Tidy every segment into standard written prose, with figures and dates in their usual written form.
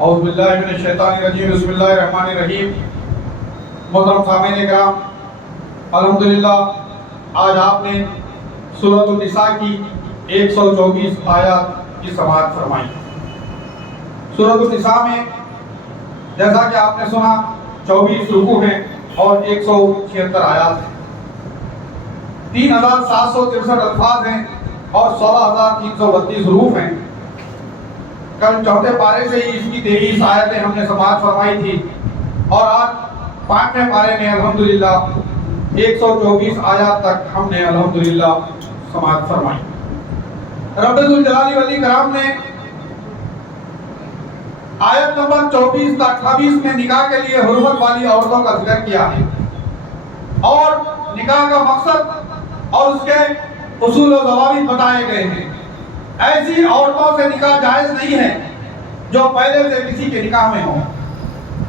اعوذ باللہ من الشیطان الرجیم بسم اللہ الرحمن الرحیم۔ محترم سامعین کرام، الحمدللہ آج آپ نے سورۃ النساء کی 124 آیات کی سماعت فرمائی۔ سورۃ النساء میں جیسا کہ آپ نے سنا 24 رکوع ہیں اور 176 آیات ہیں، 3763 الفاظ ہیں اور 16332 حروف ہیں۔ کل چوتھے پارے سے ہی اس کی 23 آیتیں ہم نے سماعت فرمائی تھی اور آج 5ویں پارے میں الحمدللہ 124 آیات تک ہم نے الحمدللہ سماعت فرمائی۔ رب ذوالجلال والاکرام نے آیت نمبر 24 تا 28 میں نکاح کے لیے حرمت والی عورتوں کا ذکر کیا ہے اور نکاح کا مقصد اور اس کے اصول و ضوابط بتائے گئے ہیں۔ ایسی عورتوں سے نکاح جائز نہیں ہے جو پہلے سے کسی کے نکاح میں ہو۔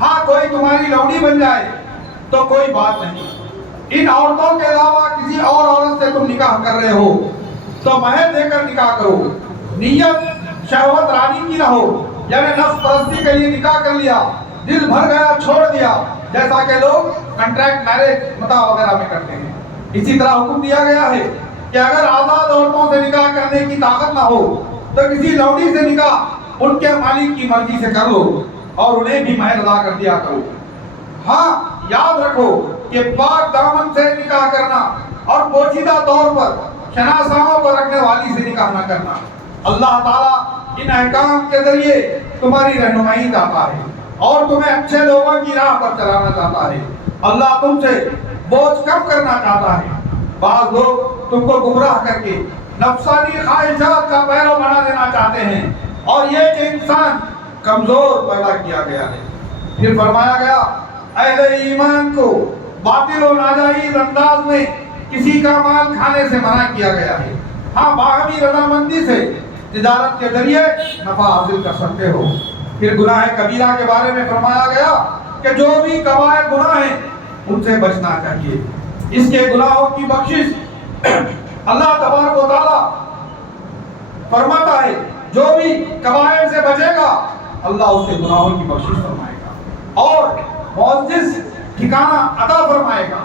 ہاں کوئی تمہاری لونڈی بن جائے تو کوئی بات نہیں، ان عورتوں کے علاوہ کسی اور عورت سے تم نکاح کر رہے ہو تو مہر دے کر نکاح کرو، نیت شہوت رانی کی نہ ہو، یعنی نفس پرستی کے لیے نکاح کر لیا، دل بھر گیا چھوڑ دیا، جیسا کہ لوگ کنٹریکٹ میرج متا وغیرہ میں کرتے ہیں۔ اسی طرح حکم دیا گیا ہے کہ اگر آزاد عورتوں سے نکاح کرنے کی طاقت نہ ہو تو کسی لونڈی سے نکاح ان کے مالک کی مرضی سے کر لو اور انہیں بھی مہر ادا کر دیا کرو۔ ہاں یاد رکھو کہ پاک دامن سے نکاح کرنا اور پوشیدہ طور پر شناساؤں کو رکھنے والی سے نکاح نہ کرنا۔ اللہ تعالیٰ ان احکام کے ذریعے تمہاری رہنمائی چاہتا ہے اور تمہیں اچھے لوگوں کی راہ پر چلانا چاہتا ہے۔ اللہ تم سے بوجھ کم کرنا چاہتا ہے۔ بعض لوگ تم کو گمراہ کر کے نفسانی خواہشات کا پیرو بنا دینا چاہتے ہیں اور یہ کہ انسان کمزور پیدا کیا گیا ہے۔ پھر فرمایا گیا اہل ایمان کو باطل و ناجائز انداز میں کسی کا مال کھانے سے منع کیا گیا ہے۔ ہاں باہمی رضامندی سے تجارت کے ذریعے نفع حاصل کر سکتے ہو۔ پھر گناہ کبیرہ کے بارے میں فرمایا گیا کہ جو بھی کبائر گناہ ہیں ان سے بچنا چاہیے۔ اس کے گناہوں کی بخشش اللہ تبارک و تعالیٰ فرماتا ہے جو بھی کبائر سے بچے گا اللہ اس کے گناہوں کی بخشش فرمائے گا اور معزز ٹھکانہ عطا فرمائے گا۔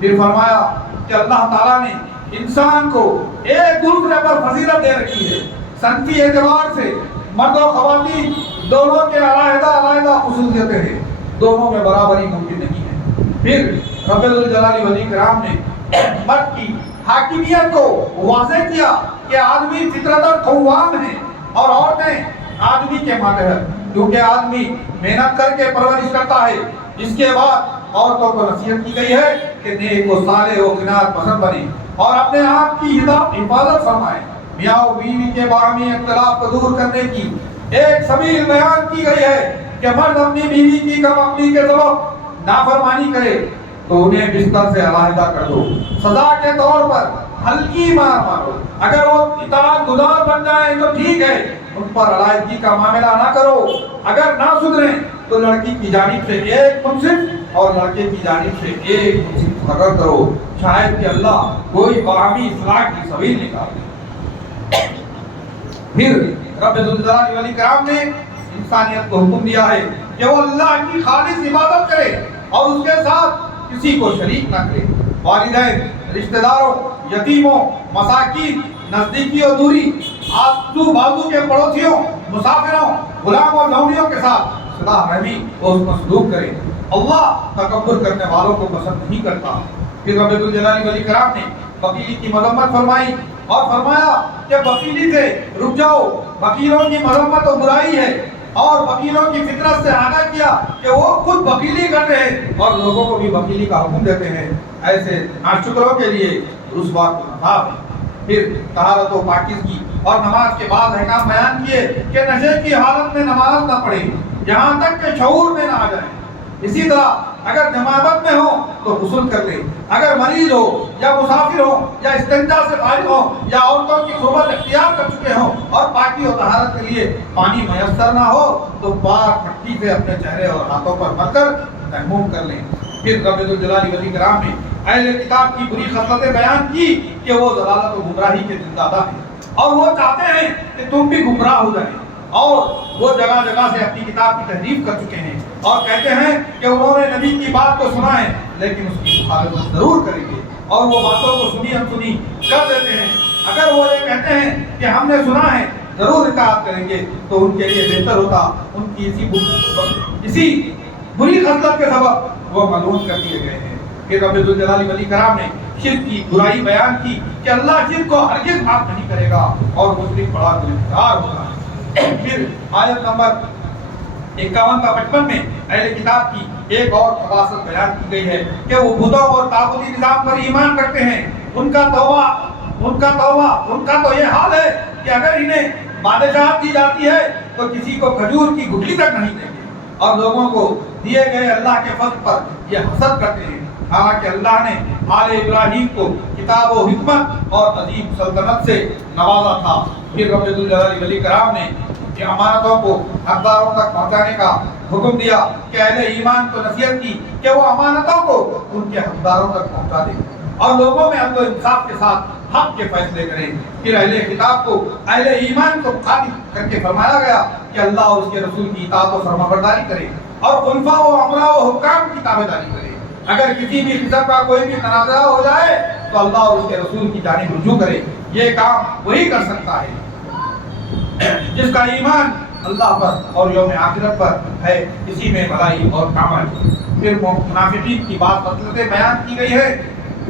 پھر فرمایا کہ اللہ تعالیٰ نے انسان کو ایک دوسرے پر فضیلت دے رکھی ہے۔ صنفی اعتبار سے مرد و خواتین دونوں کے علیحدہ علیحدہ خصوصیتیں ہیں، دونوں میں برابری ممکن نہیں ہے۔ پھر رب ذوالجلال والاکرام نے مرد کی حاکمیت کو واضح کیا کہ آدمی فطرتاً قوام ہے اور عورتیں آدمی کے ماتحت، کیونکہ آدمی محنت کر کے پرورش کرتا ہے۔ اس کے بعد عورتوں کو نصیحت کی گئی ہے کہ نیک و صالح و قناعت پسند بنیں اور اپنے آپ کی حفاظت فرمائیں۔ میاں و بیوی کے باہمی اختلاف کو دور کرنے کی ایک سبیل بیان کی گئی ہے کہ مرد اپنی بیوی کی کم عقلی کے سبب نافرمانی کرے تو انہیں بستر سے علیحدہ کر دو، سزا کے طور پر ہلکی مار مارو۔ اگر وہ اطاعت گزار بن جائیں تو ٹھیک ہے، ان پر علیحدگی کا معاملہ نہ کرو۔ اگر نہ سدھریں تو لڑکی کی جانب سے ایک منصف اور لڑکے کی جانب سے ایک منصف مقرر کرو، شاید کہ اللہ کوئی باہمی اصلاح کی سبیل نکالے۔ پھر رب ذوالجلال والاکرام نے انسانیت کو حکم دیا ہے کہ وہ اللہ کی خالص عبادت کرے اور اس کے ساتھ کسی کو شریک نہ کرے۔ والدین، رشتہ داروں، یتیموں، مساکین، نزدیکی اور دوری، آزو بازو کے پڑوسیوں، مسافروں، غلام اور لونڈیوں کے ساتھ صلح رحمی اور اس پر سلوک کرے۔ اللہ تکبر کرنے والوں کو پسند نہیں کرتا۔ پھر رب ذوالجلال والاکرام نے وکیلی کی مذمت فرمائی اور فرمایا کہ وکیلی سے رک جاؤ، وکیلوں کی مذمت و برائی ہے، اور وکیلوں کی فطرت سے آگاہ کیا کہ وہ خود وکیلی کرتے ہیں اور لوگوں کو بھی وکیلی کا حکم دیتے ہیں۔ ایسے ناشکروں کے لیے رسوا کو عذاب ہے۔ پھر طہارت و پاکیزگی اور نماز کے بعد احکام بیان کیے کہ نشے کی حالت میں نماز نہ پڑھیں یہاں تک کہ شعور میں نہ آ جائیں۔ اسی طرح اگر جماعت میں ہو تو غسل کر لیں، اگر مریض ہو یا مسافر ہو یا استنجا سے فارغ ہو یا عورتوں کی صحبت اختیار کر چکے ہوں اور پاکی و طہارت کے لیے پانی میسر نہ ہو تو پاک مٹی سے اپنے چہرے اور ہاتھوں پر مل کر تیمم کر لیں۔ پھر رب ذوالجلال والاکرام نے اہل کتاب کی بری خصلتیں بیان کی کہ وہ ضلالت و گمراہی کے دل دادا ہیں اور وہ چاہتے ہیں کہ تم بھی گمراہ ہو جائیں اور وہ جگہ جگہ سے اپنی کتاب کی تحریف کر چکے ہیں اور کہتے ہیں کہ انہوں نے نبی کی بات کو سنا ہے لیکن اس کی مخالفت ضرور کریں گے اور وہ باتوں کو سنی سنی کر دیتے ہیں۔ اگر وہ یہ کہتے ہیں کہ ہم نے سنا ہے ضرور اطاعت کریں گے تو ان کے لیے بہتر ہوتا ان کی اسی بری خصلت کے سبب وہ ملعون کر دیے گئے ہیں۔ پھر رب ذوالجلال ولی کرام نے شرک کی برائی بیان کی کہ اللہ شرک کو ہرگز معاف نہیں کرے گا اور مشرک بڑا گنہگار ہوگا۔ پھر آیت نمبر 51 کا 55 میں اہل کتاب کی ایک اور خباثت بیان کی گئی ہے کہ وہ بتوں اور طاغوتی نظام پر ایمان کرتے ہیں۔ ان کا تو یہ حال ہے کہ اگر انہیں بادشاہت دی جاتی ہے تو کسی کو کھجور کی گٹلی تک نہیں دیں گے اور لوگوں کو دیے گئے اللہ کے فضل پر یہ حسد کرتے ہیں، حالانکہ اللہ نے آل ابراہیم کو کتاب و حکمت اور عظیم سلطنت سے نوازا تھا۔ پھر رب ذوالجلال ولی کرام نے کہ امانتوں کو حقداروں تک پہنچانے کا حکم دیا کہ اہل ایمان کو نصیحت کی کہ وہ امانتوں کو ان کے حقداروں تک پہنچا دیں اور لوگوں میں عدل و انصاف کے ساتھ حق کے فیصلے کریں۔ پھر اہل کتاب کو اہل ایمان کو مخاطب کر کے فرمایا گیا کہ اللہ اور اس کے رسول کی اطاعت و فرمانبرداری کریں اور خلفاء و امراء و حکام کی تابعداری کریں۔ اگر کسی بھی قسم کا کوئی بھی تنازع ہو جائے تو اللہ اور اس کے رسول کی جانب رجوع کرے، یہ کام وہی کر سکتا ہے جس کا ایمان اللہ پر اور یوم آخرت پر ہے، اسی میں بھلائی اور کامل۔ پھر منافقین کی بات مطلب بیان کی گئی ہے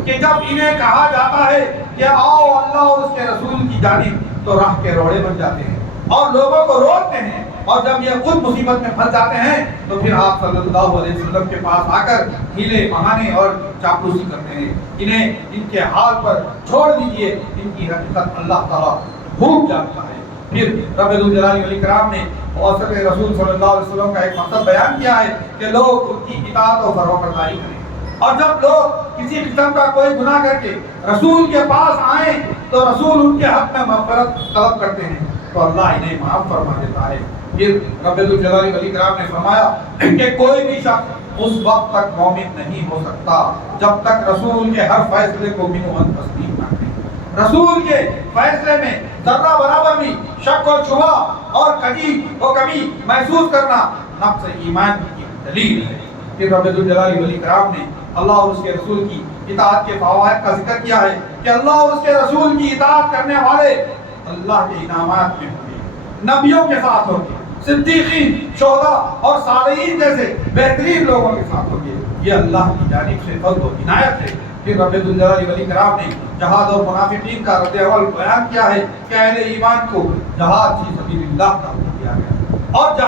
کہ جب انہیں کہا جاتا ہے کہ آؤ اللہ اور اس کے رسول کی جانب تو راہ کے روڑے بن جاتے ہیں اور لوگوں کو روکتے ہیں، اور جب یہ خود مصیبت میں پھنس جاتے ہیں تو پھر آپ صلی اللہ علیہ وسلم کے پاس آ کر ہیلے بہانے اور چاپلوسی کرتے ہیں۔ انہیں ان کے حال پر چھوڑ دیجئے، ان کی حقیقت اللہ تعالیٰ خوب جانتا ہے۔ پھر رب ذوالجلال ولی کرام نے اوصاف رسول صلی اللہ علیہ وسلم کا ایک مقصد بیان کیا ہے کہ لوگ ان کی اطاعت و فرمانبرداری کریں، اور جب لوگ کسی قسم کا کوئی گناہ کر کے رسول کے پاس آئیں تو رسول ان کے حق میں مغفرت طلب کرتے ہیں تو اللہ انہیں معاف فرما دیتا ہے۔ پھر رب ذوالجلال ولی کرام نے فرمایا کہ کوئی بھی شخص اس وقت تک مومن نہیں ہو سکتا جب تک رسول کے ہر فیصلے کو منہ تسلیم نہ کرے۔ رسول کے فیصلے میں ذرہ برابر بھی شک اور شبہ اور کمی محسوس کرنا نقص ایمان کی دلیل ہے۔ پھر رب ذوالجلال ولی کرام نے اللہ اور اس کے رسول کی اطاعت کے فوائد کا ذکر کیا ہے کہ اللہ اور اس کے رسول کی اطاعت کرنے والے اللہ کے انعامات میں ہوں گے، نبیوں کے ساتھ ہوں گے، صدیقین، شہداء اور صالحین جیسے بہترین لوگوں کے ساتھ ہوں گے۔ یہ اللہ کی جانب سے فضل و عنایت ہے۔ پھر رب ذوالجلال ولی کرام نے جہاد اور منافقین کا رد عمل بیان کیا ہے کہ اہل ایمان کو جہاد فی سبیل اللہ کا حکم دیا گیا اور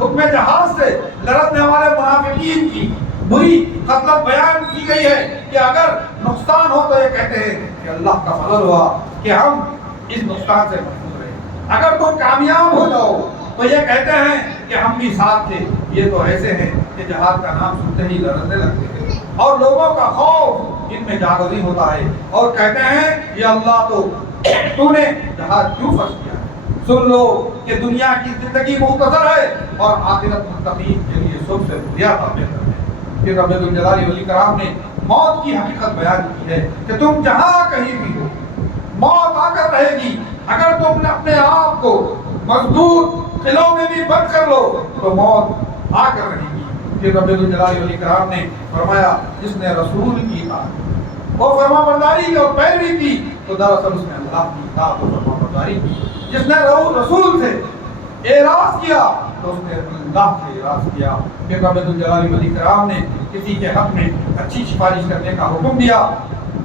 حکم جہاد سے لڑنے والے منافقین کی بری خصلت بیان کی گئی ہے کہ اگر نقصان ہو تو یہ کہتے ہیں کہ اللہ کا فضل ہوا کہ ہم اس نقصان سے محفوظ رہے، اگر تم کامیاب ہو جاؤ تو یہ کہتے ہیں کہ ہم بھی ساتھ تھے۔ یہ تو ایسے ہیں کہ جہاد کا نام سنتے ہی لڑنے لگتے ہیں اور لوگوں کا خوف ان میں جاگزی ہوتا ہے اور کہتے ہیں یہ اللہ تو نے جہاد کیوں فرض کیا ہے؟ سن لو کہ دنیا کی زندگی مختصر ہے اور آخرت متقین کے لیے سب سے زیادہ بہتر ہے۔ پھر رب ذوالجلال ولی کرام نے موت کی حقیقت بیان کی ہے کہ تم جہاں کہیں بھی ہو موت آ کر رہے گی، اگر تم نے اپنے آپ کو مضبوط قلعوں میں بھی بند کر لو تو موت آ کر رہے گی۔ پھر رب ذوالجلال ولی کرام نے فرمایا جس نے رسول کی اطاعت اور فرمانبرداری اور پیروی کی تو دراصل اس نے اللہ کی اطاعت اور فرمانبرداری کی، جس نے رسول سے اعراض کیا تو اس نے اللہ سے اعراض کیا۔ پھر رب ذوالجلال ولی کرام نے کسی کے حق میں اچھی سفارش کرنے کا حکم دیا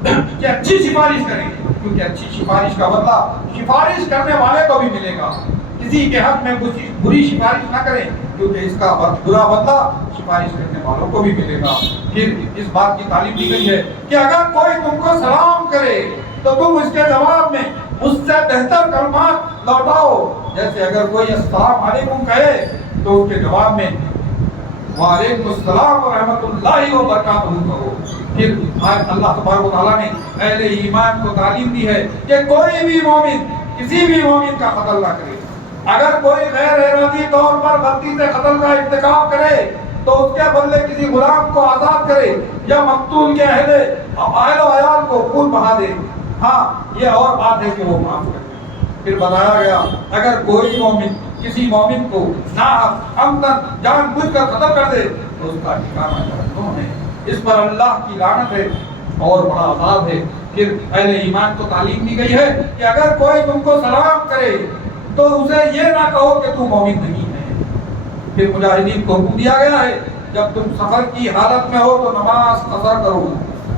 کہ اچھی سفارش کریں، کیونکہ اچھی سفارش کا بدلہ سفارش کرنے والے کو بھی ملے گا۔ کسی کے حق میں بری سفارش نہ کریں کیونکہ اس کا برا بدلہ سفارش کرنے والوں کو بھی ملے گا۔ پھر اس بات کی تعلیم دی گئی ہے کہ اگر کوئی تم کو سلام کرے تو تم اس کے جواب میں اس سے بہتر کلمات لوٹاؤ، جیسے اگر کوئی السلام علیکم کہے تو اس کے جواب میں وعلیکم السلام ورحمۃ اللہ وبرکاتہ کہو۔ پھر اللہ تبارک و تعالیٰ نے اہل ایمان کو تعلیم دی ہے کہ کوئی بھی مومن کسی بھی مومن کا قتل نہ کرے۔ اگر کوئی غیر ارادی طور پر غلطی سے قتل کا ارتکاب کرے تو اس کے بدلے کسی غلام کو آزاد کرے یا مقتول کے اہل و عیال کو خون بہا دے۔ ہاں یہ اور بات ہے کہ وہ معاف کرے۔ پھر بتایا گیا اگر کوئی مومن کسی مومن کو عمدن جان بوجھ کر قتل کر دے تو اس کا ٹھکانہ جہنم ہے، اس پر اللہ کی لعنت ہے اور بڑا عذاب ہے۔ پھر اہل ایمان کو تعلیم دی گئی ہے کہ اگر کوئی تم کو سلام کرے تو اسے یہ نہ کہو کہ تو مومن نہیں ہے۔ پھر مجاہدین کو حکم دیا گیا ہے جب تم سفر کی حالت میں ہو تو نماز قصر کرو۔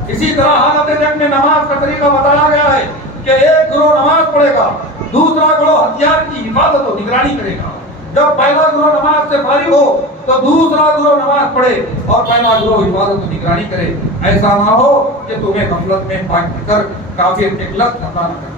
اسی طرح حالت جنگ میں نماز کا طریقہ بتایا گیا ہے کہ ایک گروہ نماز پڑھے گا، دوسرا گروہ ہتھیار کی حفاظت و نگرانی کرے گا۔ جب پہلا گروہ نماز سے فارغ ہو تو دوسرا گروہ نماز پڑھے اور پہلا گروہ حفاظت و نگرانی کرے۔ ایسا نہ ہو کہ تمہیں غفلت میں پاک کر کافر کے غلط حملہ نہ کرے۔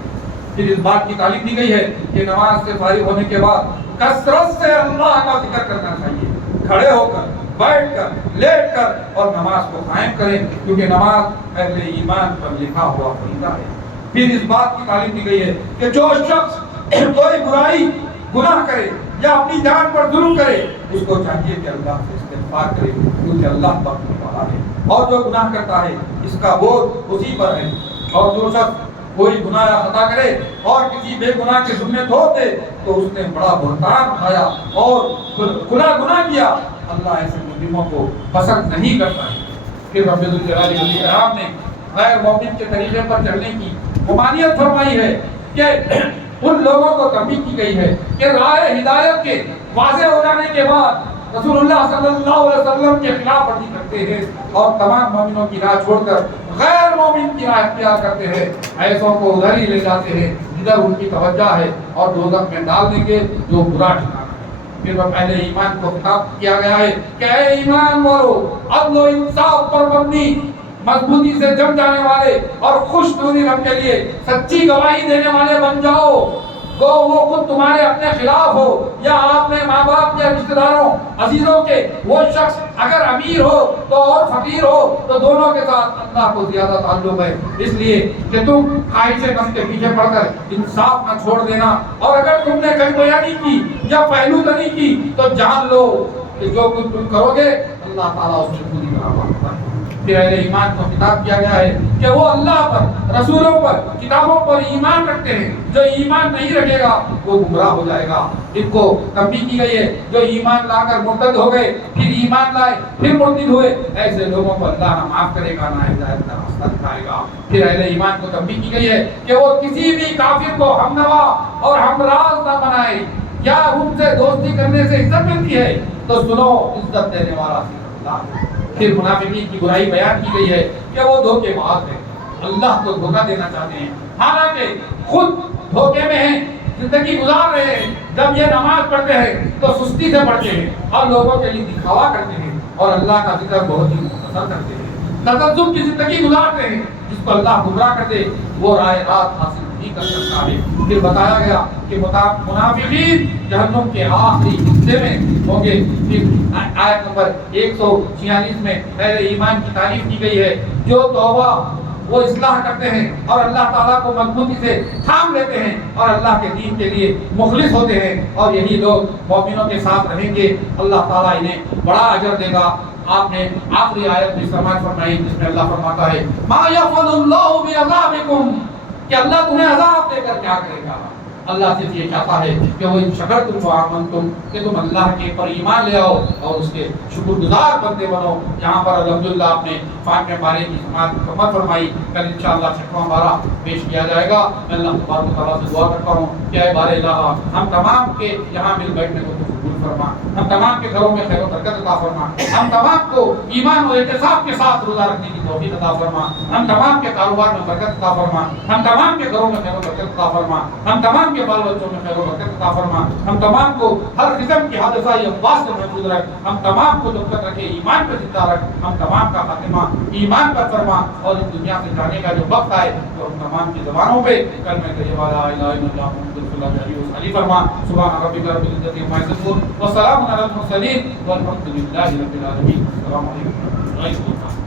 پھر اس بات کی تعلیم دی گئی ہے کہ نماز سے فارغ ہونے کے بعد کثرت سے اللہ کا ذکر کرنا چاہیے، کھڑے ہو کر، بیٹھ کر، لیٹ کر، اور نماز کو قائم کریں، کیونکہ نماز اہل ایمان پر لکھا ہوا فریضہ ہے۔ پھر اس بات کی تعلیم دی گئی ہے کہ جو شخص کوئی برائی گناہ کرے یا اپنی جان پر ظلم کرے اس کو چاہیے کہ اللہ سے استغفار کرے، کیونکہ اللہ بخشنے والا ہے، اور جو گناہ کرتا ہے اس کا بوجھ اسی پر ہے۔ اور جو شخص کوئی گناہ یا خطا کرے اور کسی بے گناہ کے ذمہ تھوپ دے تو اس نے بڑا بہتان اٹھایا اور کھلا گناہ کیا۔ اللہ ایسے مجرموں کو پسند نہیں کرتا ہے۔ پھر رب الجلال والاکرام نے غیر مومن کے طریقے پر چلنے کی ممانعت فرمائی ہے کہ ان لوگوں کو تنبیہ کی گئی ہے کہ راہ ہدایت کے واضح ہو جانے کے بعد رسول اللہ صلی اللہ علیہ وسلم کے خلاف ورزی کرتے ہیں اور تمام مومنوں کی راہ چھوڑ کر غیر مومن کی راہ اختیار کرتے ہیں۔ ایسوں کو ادھر ہی لے جاتے ہیں جدھر ان کی توجہ ہے اور دوزخ میں ڈال دیں گے جو برا ٹھکانہ ہے۔ پھر پہلے ایمان کو خطاب کیا گیا ہے کہ اے ایمان والو، عدل و انصاف پر مبنی مضبوطی سے جم جانے والے اور خوش نوری رب کے لیے سچی گواہی دینے والے بن جاؤ، گو وہ خود تمہارے اپنے خلاف ہو یا آپ نے ماں باپ یا رشتہ داروں عزیزوں کے وہ شخص اگر امیر ہو تو اور فقیر ہو تو دونوں کے ساتھ اللہ کو زیادہ تعلق ہے، اس لیے کہ تم خواہش نفس کے پیچھے پڑ کر انصاف نہ چھوڑ دینا، اور اگر تم نے کہیں بیانی کی یا پہلو تنی کی تو جان لو کہ جو کچھ تم کرو گے اللہ تعالیٰ اس سے پوری طرح واقف ہے۔ پھر اہل ایمان کو خطاب کیا گیا ہے کہ وہ اللہ پر، رسولوں پر، کتابوں پر ایمان رکھتے ہیں، جو ایمان نہیں رکھے گا وہ گمراہ ہو جائے گا۔ ان کو تنبیہ کی گئی ہے جو ایمان لا کر مرتد ہو گئے، پھر ایمان لائے، پھر مرتد ہوئے، ایسے لوگوں کو اللہ نہ معاف کرے گا نہ ہدایت کا راستہ دکھائے گا۔ پھر اہل ایمان کو تنبیہ کی گئی ہے کہ وہ کسی بھی کافر کو ہمنوا اور ہمراز نہ بنائے، یا ان سے دوستی کرنے سے عزت ملتی ہے تو سنو عزت دینے والا صرف اللہ ہے۔ پھر منافقین کی برائی بیان کی گئی ہے کہ وہ دھوکے باز ہیں، اللہ کو دھوکہ دینا چاہتے ہیں، حالانکہ خود دھوکے میں ہیں، زندگی گزار رہے ہیں۔ جب یہ نماز پڑھتے ہیں تو سستی سے پڑھتے ہیں اور لوگوں کے لیے دکھاوا کرتے ہیں اور اللہ کا ذکر بہت ہی مختصر کرتے ہیں، تذبذب کی زندگی گزارتے ہیں۔ جس کو اللہ گمراہ کر دے وہ راہ راست حاصل نہیں کر سکتا ہے۔ پھر بتایا گیا کہ منافقین جہنم کے آخری حصے میں ہوں گے۔ پھر آیت نمبر 146 میں اہل ایمان کی تعریف کی گئی ہے جو توبہ وہ اصلاح کرتے ہیں اور اللہ تعالیٰ کو مضبوطی سے تھام لیتے ہیں اور اللہ کے دین کے لیے مخلص ہوتے ہیں، اور یہی لوگ مومنوں کے ساتھ رہیں گے، اللہ تعالیٰ انہیں بڑا اجر دے گا۔ آپ نے آخری آیت بھی سماعت فرمائی جس میں اللہ فرماتا ہے ما یفعل اللہ بعذابکم، کہ اللہ تمہیں عذاب دے کر کیا کرے گا۔ اللہ صرف یہ چاہتا ہے کہ وہ ان شکرتم وآمنتم، کہ تم اللہ کے پر ایمان لے آؤ اور اس کے شکر گزار بندے بنو۔ یہاں پر الحمدللہ آپ نے 5ویں پارے کی سماعت مکمل فرمائی، کل انشاءاللہ 6واں پارہ پیش کیا جائے گا۔ میں اللہ تبارک و تعالیٰ سے دعا کرتا ہوں کہ اے بار الہ ہم تمام کے یہاں مل بیٹھنے کو تو قبول فرما، ہم تمام کے گھروں میں خیر و برکت عطا فرما، ہم تمام کو ایمان و احتساب کے ساتھ روزہ رکھنے کی توفیق عطا فرما، ہم تمام کے کاروبار میں برکت عطا فرما، ہم تمام کے گھروں میں خیر و برکت عطا فرما، ہم تمام کے بال بچوں میں خیر و برکت عطا فرما، ہم تمام کو ہر قسم کی حادثہ یا افواہ سے محفوظ رکھ، ہم تمام کو جب تک رکھے ایمان پر زندہ رکھ، ہم تمام کا خاتمہ ایمان پر فرما، اور اس دنیا سے جانے کا جو وقت آئے تو ہم تمام کی زبانوں پہ کلمہ طیبہ لا الہ الا اللہ محمد رسول اللہ علیہ وسلم فرما۔ سبحان ربک رب العزت عما یصفون وسلام علی المرسلین والحمد للہ رب العالمین۔ السلام علیکم ورحمۃ اللہ وبرکاتہ۔